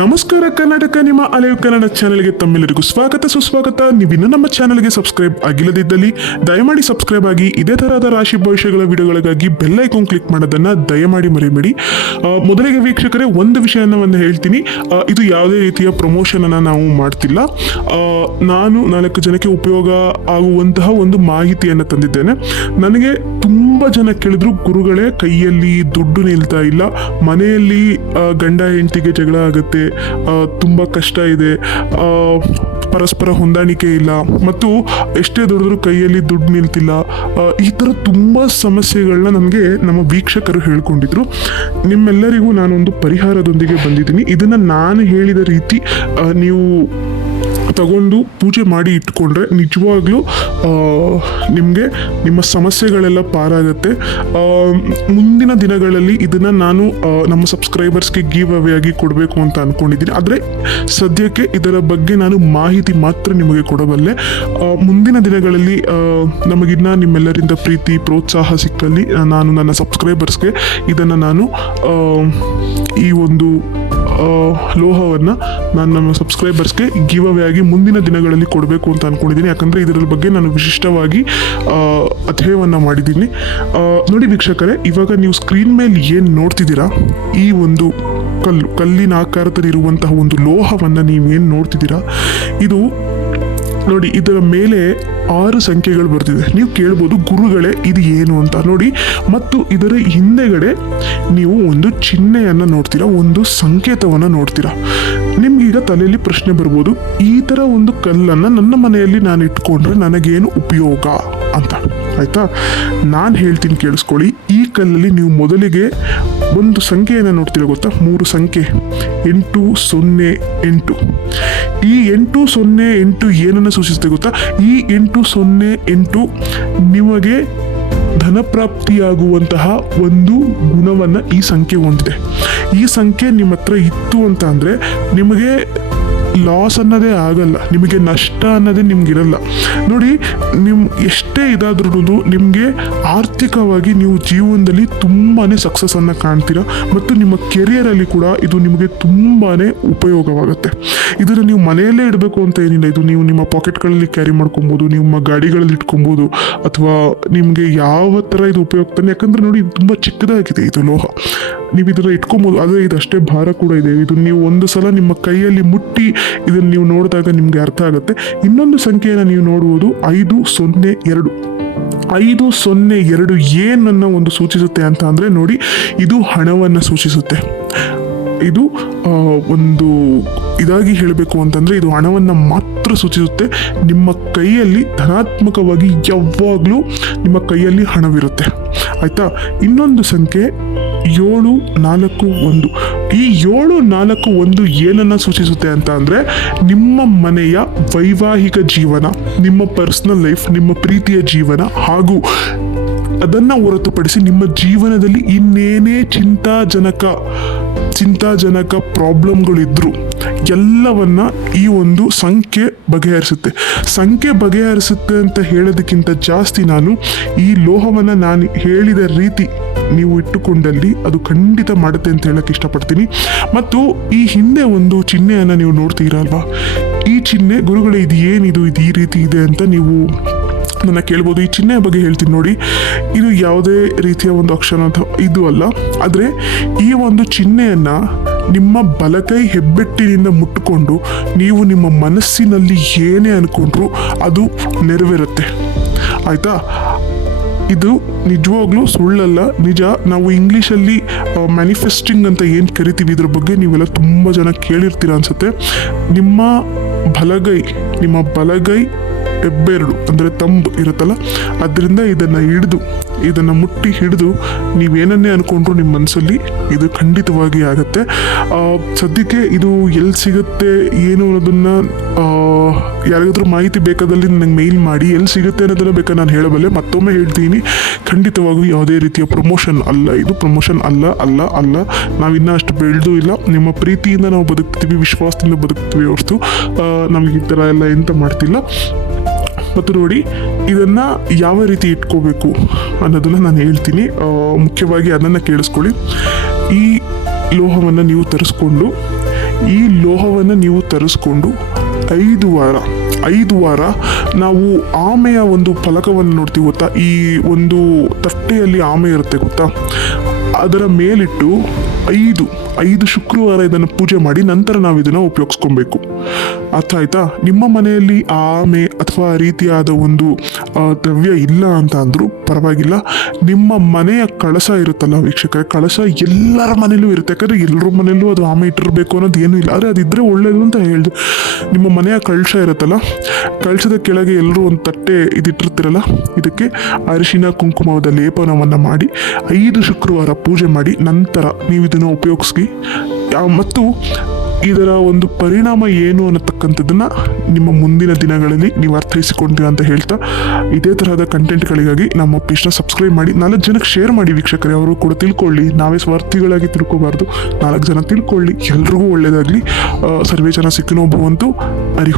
ನಮಸ್ಕಾರ ಕರ್ನಾಟಕ, ನಿಮ್ಮ ಅಲೆಯು ಕನ್ನಡ ಚಾನೆಲ್ಗೆ ತಮ್ಮೆಲ್ಲರಿಗೂ ಸ್ವಾಗತ. ಸುಸ್ವಾಗತ. ನೀವಿನ್ನೂ ನಮ್ಮ ಚಾನೆಲ್ಗೆ ಸಬ್ಸ್ಕ್ರೈಬ್ ಆಗಿಲ್ಲದಿದ್ದಲ್ಲಿ ದಯಮಾಡಿ ಸಬ್ಸ್ಕ್ರೈಬ್ ಆಗಿ, ಇದೇ ತರಹದ ರಾಶಿ ಭವಿಷ್ಯಗಳ ವಿಡಿಯೋಗಳಿಗಾಗಿ ಬೆಲ್ ಐಕಾನ್ ಕ್ಲಿಕ್ ಮಾಡೋದನ್ನ ದಯಮಾಡಿ ಮರಿಬೇಡಿ ಮೊದಲಿಗೆ ವೀಕ್ಷಕರೇ, ಒಂದು ವಿಷಯವನ್ನು ಒಂದು ಹೇಳ್ತೀನಿ. ಇದು ಯಾವುದೇ ರೀತಿಯ ಪ್ರಮೋಷನ್ ಅನ್ನ ನಾವು ಮಾಡ್ತಿಲ್ಲ. ನಾನು ನಾಲ್ಕು ಜನಕ್ಕೆ ಉಪಯೋಗ ಆಗುವಂತಹ ಒಂದು ಮಾಹಿತಿಯನ್ನು ತಂದಿದ್ದೇನೆ. ನನಗೆ ತುಂಬ ಜನ ಕೇಳಿದ್ರು, ಗುರುಗಳೇ, ಕೈಯಲ್ಲಿ ದುಡ್ಡು ನಿಲ್ತಾ ಇಲ್ಲ. ಮನೆಯಲ್ಲಿ ಗಂಡ ಹೆಂಡತಿಗೆ ಜಗಳ ಆಗುತ್ತೆ ತುಂಬ ಕಷ್ಟ ಇದೆ. ಪರಸ್ಪರ ಹೊಂದಾಣಿಕೆ ಇಲ್ಲ. ಮತ್ತು ಎಷ್ಟೇ ದುಡಿದ್ರೂ ಕೈಯಲ್ಲಿ ದುಡ್ಡು ನಿಲ್ತಿಲ್ಲ. ಈ ಥರ ತುಂಬ ಸಮಸ್ಯೆಗಳನ್ನ ನಮಗೆ ನಮ್ಮ ವೀಕ್ಷಕರು ಹೇಳ್ಕೊಂಡಿದ್ರು. ನಿಮ್ಮೆಲ್ಲರಿಗೂ ನಾನೊಂದು ಪರಿಹಾರದೊಂದಿಗೆ ಬಂದಿದ್ದೀನಿ. ಇದನ್ನು ನಾನು ಹೇಳಿದ ರೀತಿ ನೀವು ತಗೊಂಡು ಪೂಜೆ ಮಾಡಿ ಇಟ್ಕೊಂಡ್ರೆ ನಿಜವಾಗ್ಲೂ ನಿಮಗೆ ನಿಮ್ಮ ಸಮಸ್ಯೆಗಳೆಲ್ಲ ಪಾರಾಗುತ್ತೆ. ಮುಂದಿನ ದಿನಗಳಲ್ಲಿ ಇದನ್ನು ನಾನು ನಮ್ಮ ಸಬ್ಸ್ಕ್ರೈಬರ್ಸ್ಗೆ ಗೀವ್ ಅವೇ ಆಗಿ ಕೊಡಬೇಕು ಅಂತ ಅಂದ್ಕೊಂಡಿದ್ದೀನಿ ಆದರೆ ಸದ್ಯಕ್ಕೆ ಇದರ ಬಗ್ಗೆ ನಾನು ಮಾಹಿತಿ ಮಾತ್ರ ನಿಮಗೆ ಕೊಡಬಲ್ಲೆ. ಮುಂದಿನ ದಿನಗಳಲ್ಲಿ ನಮಗಿನ್ನ ನಿಮ್ಮೆಲ್ಲರಿಂದ ಪ್ರೀತಿ, ಪ್ರೋತ್ಸಾಹ ಸಿಕ್ಕಲ್ಲಿ ನಾನು ನನ್ನ ಸಬ್ಸ್ಕ್ರೈಬರ್ಸ್ಗೆ ಇದನ್ನು ನಾನು ಈ ಒಂದು ಲೋಹವನ್ನು ನಾನು ನಮ್ಮ ಸಬ್ಸ್ಕ್ರೈಬರ್ಸ್ಗೆ ಗಿವ್ ಅವೇ ಆಗಿ ಮುಂದಿನ ದಿನಗಳಲ್ಲಿ ಕೊಡಬೇಕು ಅಂತ ಅಂದ್ಕೊಂಡಿದ್ದೀನಿ ಯಾಕಂದರೆ ಇದರ ಬಗ್ಗೆ ನಾನು ವಿಶಿಷ್ಟವಾಗಿ ಅಧ್ಯಯವನ್ನು ಮಾಡಿದ್ದೀನಿ. ನೋಡಿ ವೀಕ್ಷಕರೇ, ಇವಾಗ ನೀವು ಸ್ಕ್ರೀನ್ ಮೇಲೆ ಏನು ನೋಡ್ತಿದ್ದೀರಾ? ಈ ಒಂದು ಕಲ್ಲು, ಕಲ್ಲಿನ ಆಕಾರದಲ್ಲಿರುವಂತಹ ಒಂದು ಲೋಹವನ್ನು ನೀವೇನು ನೋಡ್ತಿದ್ದೀರಾ? ಇದು ನೋಡಿ, ಇದರ ಮೇಲೆ ಆರು ಸಂಖ್ಯೆಗಳು ಬರ್ತಿದೆ. ನೀವು ಕೇಳ್ಬೋದು ಗುರುಗಳೇ ಇದು ಏನು ಅಂತ. ನೋಡಿ, ಮತ್ತು ಇದರ ಹಿಂದೆಗಡೆ ನೀವು ಒಂದು ಚಿಹ್ನೆಯನ್ನು ನೋಡ್ತೀರಾ, ಒಂದು ಸಂಕೇತವನ್ನು ನೋಡ್ತೀರಾ. ನಿಮ್ಗೀಗ ತಲೆಯಲ್ಲಿ ಪ್ರಶ್ನೆ ಬರ್ಬೋದು, ಈ ಥರ ಒಂದು ಕಲ್ಲನ್ನು ನನ್ನ ಮನೆಯಲ್ಲಿ ನಾನು ಇಟ್ಕೊಂಡ್ರೆ ನನಗೇನು ಉಪಯೋಗ ಅಂತ. ಆಯಿತಾ? ನಾನು ಹೇಳ್ತೀನಿ ಕೇಳಿಸ್ಕೊಳ್ಳಿ, ಈ ಕಲ್ಲಲ್ಲಿ ನೀವು ಮೊದಲಿಗೆ ಒಂದು ಸಂಖ್ಯೆಯನ್ನು ನೋಡ್ತೀರಾ ಗೊತ್ತಾ? ಮೂರು ಸಂಖ್ಯೆ, ಎಂಟು, ಸೊನ್ನೆ, ಎಂಟು. ಈ ಎಂಟು ಸೊನ್ನೆ ಎಂಟು ಏನನ್ನು ಸೂಚಿಸುತ್ತೆ ಗೊತ್ತಾ? ಈ ಎಂಟು ಸೊನ್ನೆ ಎಂಟು ನಿಮಗೆ ಧನಪ್ರಾಪ್ತಿಯಾಗುವಂತಹ ಒಂದು ಗುಣವನ್ನು ಈ ಸಂಖ್ಯೆ ಹೊಂದಿದೆ. ಈ ಸಂಖ್ಯೆ ನಿಮ್ಮ ಹತ್ರ ಇತ್ತು ಅಂತ ಅಂದರೆ ನಿಮಗೆ ಲಾಸ್ ಅನ್ನೋದೇ ಆಗಲ್ಲ. ನಿಮಗೆ ನಷ್ಟ ಅನ್ನೋದೇ ನಿಮ್ಗಿರಲ್ಲ. ನೋಡಿ ನಿಮ್ಮ ಎಷ್ಟೇ ಇದಾದ್ರೂ ನಿಮಗೆ ಆರ್ಥಿಕವಾಗಿ ನೀವು ಜೀವನದಲ್ಲಿ ತುಂಬಾ ಸಕ್ಸಸ್ಸನ್ನು ಕಾಣ್ತೀರಾ ಮತ್ತು ನಿಮ್ಮ ಕೆರಿಯರಲ್ಲಿ ಕೂಡ ಇದು ನಿಮಗೆ ತುಂಬಾ ಉಪಯೋಗವಾಗುತ್ತೆ. ಇದನ್ನು ನೀವು ಮನೆಯಲ್ಲೇ ಇಡಬೇಕು ಅಂತ ಏನಿಲ್ಲ. ಇದು ನೀವು ನಿಮ್ಮ ಪಾಕೆಟ್ಗಳಲ್ಲಿ ಕ್ಯಾರಿ ಮಾಡ್ಕೊಬೋದು, ನಿಮ್ಮ ಗಾಡಿಗಳಲ್ಲಿ ಇಟ್ಕೊಬೋದು, ಅಥವಾ ನಿಮಗೆ ಯಾವ ಥರ ಇದು ಉಪಯೋಗ ಯಾಕಂದ್ರೆ ನೋಡಿ, ಇದು ತುಂಬ ಚಿಕ್ಕದಾಗಿದೆ ಇದು ಲೋಹ. ನೀವು ಇದನ್ನ ಇಟ್ಕೊಬೋದು. ಆದರೆ ಇದಷ್ಟೇ ಭಾರ ಕೂಡ ಇದೆ. ಇದು ನೀವು ಒಂದು ಸಲ ನಿಮ್ಮ ಕೈಯಲ್ಲಿ ಮುಟ್ಟಿ ಇದನ್ನು ನೀವು ನೋಡಿದಾಗ ನಿಮಗೆ ಅರ್ಥ ಆಗುತ್ತೆ. ಇನ್ನೊಂದು ಸಂಖ್ಯೆಯನ್ನು ನೀವು ನೋಡುವುದು ಐದು ಸೊನ್ನೆ ಎರಡು. ಐದು ಸೊನ್ನೆ ಎರಡು ಏನನ್ನು ಒಂದು ಸೂಚಿಸುತ್ತೆ ಅಂತ ಅಂದರೆ ನೋಡಿ, ಇದು ಹಣವನ್ನು ಸೂಚಿಸುತ್ತೆ. ಇದು ಒಂದು ಇದಾಗಿ ಹೇಳಬೇಕು ಅಂತಂದರೆ ಇದು ಹಣವನ್ನು ಮಾತ್ರ ಸೂಚಿಸುತ್ತೆ. ನಿಮ್ಮ ಕೈಯಲ್ಲಿ ಧನಾತ್ಮಕವಾಗಿ ಯಾವಾಗಲೂ ನಿಮ್ಮ ಕೈಯಲ್ಲಿ ಹಣವಿರುತ್ತೆ. ಆಯಿತಾ? ಇನ್ನೊಂದು ಸಂಖ್ಯೆ ಏಳು, ನಾಲ್ಕು, ಒಂದು. ಈ ಏಳು, ನಾಲ್ಕು, ಒಂದು ಏನನ್ನ ಸೂಚಿಸುತ್ತೆ ಅಂತ ಅಂದರೆ ನಿಮ್ಮ ಮನೆಯ ವೈವಾಹಿಕ ಜೀವನ, ನಿಮ್ಮ ಪರ್ಸನಲ್ ಲೈಫ್ ನಿಮ್ಮ ಪ್ರೀತಿಯ ಜೀವನ ಹಾಗೂ ಅದನ್ನು ಹೊರತುಪಡಿಸಿ ನಿಮ್ಮ ಜೀವನದಲ್ಲಿ ಇನ್ನೇನೇ ಚಿಂತಾಜನಕ ಚಿಂತಾಜನಕ ಪ್ರಾಬ್ಲಮ್ಗಳಿದ್ರು ಎಲ್ಲವನ್ನ ಈ ಒಂದು ಸಂಖ್ಯೆ ಬಗೆಹರಿಸುತ್ತೆ. ಸಂಖ್ಯೆ ಬಗೆಹರಿಸುತ್ತೆ ಅಂತ ಹೇಳೋದಕ್ಕಿಂತ ಜಾಸ್ತಿ ನಾನು ಈ ಲೋಹವನ್ನು ನಾನು ಹೇಳಿದ ರೀತಿ ನೀವು ಇಟ್ಟುಕೊಂಡಲ್ಲಿ ಅದು ಖಂಡಿತ ಮಾಡುತ್ತೆ ಅಂತ ಹೇಳಕ್ಕೆ ಇಷ್ಟಪಡ್ತೀನಿ. ಮತ್ತು ಈ ಹಿಂದೆ ಒಂದು ಚಿಹ್ನೆಯನ್ನು ನೀವು ನೋಡ್ತೀರಲ್ವಾ ಈ ಚಿಹ್ನೆ, ಗುರುಗಳೇ, ಇದು ಏನಿದು? ಇದು ಈ ರೀತಿ ಇದೆ ಅಂತ ನೀವು ನನ್ನ ಕೇಳ್ಬೋದು. ಈ ಚಿಹ್ನೆಯ ಬಗ್ಗೆ ಹೇಳ್ತೀನಿ ನೋಡಿ. ಇದು ಯಾವುದೇ ರೀತಿಯ ಒಂದು ಅಕ್ಷರ ಅಥವಾ ಇದು ಅಲ್ಲ. ಆದರೆ ಈ ಒಂದು ಚಿಹ್ನೆಯನ್ನು ನಿಮ್ಮ ಬಲಕೈ ಹೆಬ್ಬೆಟ್ಟಿನಿಂದ ಮುಟ್ಟುಕೊಂಡು ನೀವು ನಿಮ್ಮ ಮನಸ್ಸಿನಲ್ಲಿ ಏನೇ ಅಂದ್ಕೊಂಡ್ರು ಅದು ನೆರವೇರುತ್ತೆ. ಆಯಿತಾ? ಇದು ನಿಜವಾಗ್ಲೂ ಸುಳ್ಳಲ್ಲ. ನಿಜ, ನಾವು ಇಂಗ್ಲೀಷಲ್ಲಿ ಮ್ಯಾನಿಫೆಸ್ಟಿಂಗ್ ಅಂತ ಏನು ಕರಿತೀವಿ ಇದ್ರ ಬಗ್ಗೆ ನೀವೆಲ್ಲ ತುಂಬ ಜನ ಕೇಳಿರ್ತೀರ ಅನ್ಸುತ್ತೆ. ನಿಮ್ಮ ಬಲಗೈ ನಿಮ್ಮ ಬಲಗೈ ಹೆಬ್ಬೆರಡು ಅಂದರೆ ತಂಬು ಇರುತ್ತಲ್ಲ, ಅದರಿಂದ ಇದನ್ನು ಹಿಡಿದು, ಇದನ್ನು ಮುಟ್ಟಿ ಹಿಡಿದು ನೀವೇನನ್ನೇ ಅಂದ್ಕೊಂಡ್ರು ನಿಮ್ಮ ಮನಸ್ಸಲ್ಲಿ ಇದು ಖಂಡಿತವಾಗಿ ಆಗುತ್ತೆ. ಸದ್ಯಕ್ಕೆ ಇದು ಎಲ್ಲಿ ಸಿಗುತ್ತೆ, ಏನು ಅನ್ನೋದನ್ನು ಯಾರಿಗಾದ್ರೂ ಮಾಹಿತಿ ಬೇಕಾದಲ್ಲಿ ನನಗೆ ಮೇಲ್ ಮಾಡಿ, ಎಲ್ಲಿ ಸಿಗುತ್ತೆ ಅನ್ನೋದನ್ನ ಬೇಕಾದ್ರೆ ನಾನು ಹೇಳಬಲ್ಲೆ, ಮತ್ತೊಮ್ಮೆ ಹೇಳ್ತೀನಿ. ಖಂಡಿತವಾಗೂ ಯಾವುದೇ ರೀತಿಯ ಪ್ರಮೋಷನ್ ಅಲ್ಲ ಇದು. ಪ್ರಮೋಷನ್ ಅಲ್ಲ ಅಲ್ಲ ಅಲ್ಲ. ನಾವಿನ್ನೂ ಅಷ್ಟು ಬೆಳೆದೂ ಇಲ್ಲ. ನಿಮ್ಮ ಪ್ರೀತಿಯಿಂದ ನಾವು ಬದುಕ್ತೀವಿ ವಿಶ್ವಾಸದಿಂದ ಬದುಕ್ತೀವಿ ಹೊರತು. ನಮಗೆ ಈ ಥರ ಎಲ್ಲ ಎಂತ ಮಾಡ್ತಿಲ್ಲ. ಮತ್ತು ನೋಡಿ, ಇದನ್ನು ಯಾವ ರೀತಿ ಇಟ್ಕೋಬೇಕು ಅನ್ನೋದನ್ನು ನಾನು ಹೇಳ್ತೀನಿ. ಮುಖ್ಯವಾಗಿ ಅದನ್ನು ಕೇಳಿಸ್ಕೊಳ್ಳಿ. ಈ ಲೋಹವನ್ನು ನೀವು ತರಿಸ್ಕೊಂಡು, ಈ ಲೋಹವನ್ನು ನೀವು ತರಿಸ್ಕೊಂಡು ಐದು ವಾರ ಐದು ವಾರ ನಾವು ಆಮೆಯ ಒಂದು ಫಲಕವನ್ನು ನೋಡ್ತೀವಿ ಗೊತ್ತಾ? ಈ ಒಂದು ತಟ್ಟೆಯಲ್ಲಿ ಆಮೆ ಇರುತ್ತೆ ಗೊತ್ತಾ? ಅದರ ಮೇಲಿಟ್ಟು ಐದು ಐದು ಶುಕ್ರವಾರ ಇದನ್ನು ಪೂಜೆ ಮಾಡಿ ನಂತರ ನಾವು ಇದನ್ನು ಉಪಯೋಗಿಸ್ಕೊಬೇಕು. ಅರ್ಥ ಆಯ್ತಾ? ನಿಮ್ಮ ಮನೆಯಲ್ಲಿ ಆಮೆ ಅಥವಾ ರೀತಿಯಾದ ಒಂದು ದ್ರವ್ಯ ಇಲ್ಲ ಅಂತ ಅಂದರೂ ಪರವಾಗಿಲ್ಲ. ನಿಮ್ಮ ಮನೆಯ ಕಳಸ ಇರುತ್ತಲ್ಲ ವೀಕ್ಷಕರೇ, ಕಳಸ ಎಲ್ಲರ ಮನೇಲೂ ಇರುತ್ತೆ. ಯಾಕಂದರೆ ಎಲ್ಲರ ಮನೆಯಲ್ಲೂ ಅದು ಆಮೆ ಇಟ್ಟಿರಬೇಕು ಅನ್ನೋದು ಏನೂ ಇಲ್ಲ. ಆದರೆ ಅದಿದ್ದರೆ ಒಳ್ಳೆಯದು ಅಂತ ಹೇಳಿದೆ. ನಿಮ್ಮ ಮನೆಯ ಕಳಶ ಇರುತ್ತಲ್ಲ ಕಳಶದ ಕೆಳಗೆ ಎಲ್ಲರೂ ಒಂದು ತಟ್ಟೆ ಇದಿಟ್ಟಿರ್ತೀರಲ್ಲ? ಇದಕ್ಕೆ ಅರಿಶಿನ, ಕುಂಕುಮದ ಲೇಪನವನ್ನು ಮಾಡಿ, ಐದು ಶುಕ್ರವಾರ ಪೂಜೆ ಮಾಡಿ, ನಂತರ ನೀವು ಇದನ್ನು ಉಪಯೋಗಿಸಿ ಮತ್ತು ಇದರ ಒಂದು ಪರಿಣಾಮ ಏನು ಅನ್ನತಕ್ಕಂಥದ್ದನ್ನು ನಿಮ್ಮ ಮುಂದಿನ ದಿನಗಳಲ್ಲಿ ನೀವು ಅರ್ಥೈಸಿಕೊಂಡ್ರಿ ಅಂತ ಹೇಳ್ತಾ, ಇದೇ ತರಹದ ಕಂಟೆಂಟ್ಗಳಿಗಾಗಿ ನಮ್ಮ ಪೇಜ್ನ ಸಬ್ಸ್ಕ್ರೈಬ್ ಮಾಡಿ, ನಾಲ್ಕು ಜನಕ್ಕೆ ಶೇರ್ ಮಾಡಿ ವೀಕ್ಷಕರೇ, ಅವರು ಕೂಡ ತಿಳ್ಕೊಳ್ಳಿ, ನಾವೇ ಸ್ವಾರ್ಥಿಗಳಾಗಿ ತಿಳ್ಕೊಬಾರ್ದು, ನಾಲ್ಕು ಜನ ತಿಳ್ಕೊಳ್ಳಿ, ಎಲ್ರಿಗೂ ಒಳ್ಳೆಯದಾಗಲಿ ಸರ್ವೇ ಜನ ಸಿಕ್ಕಿನೋ ಭವಂತು ಹರಿ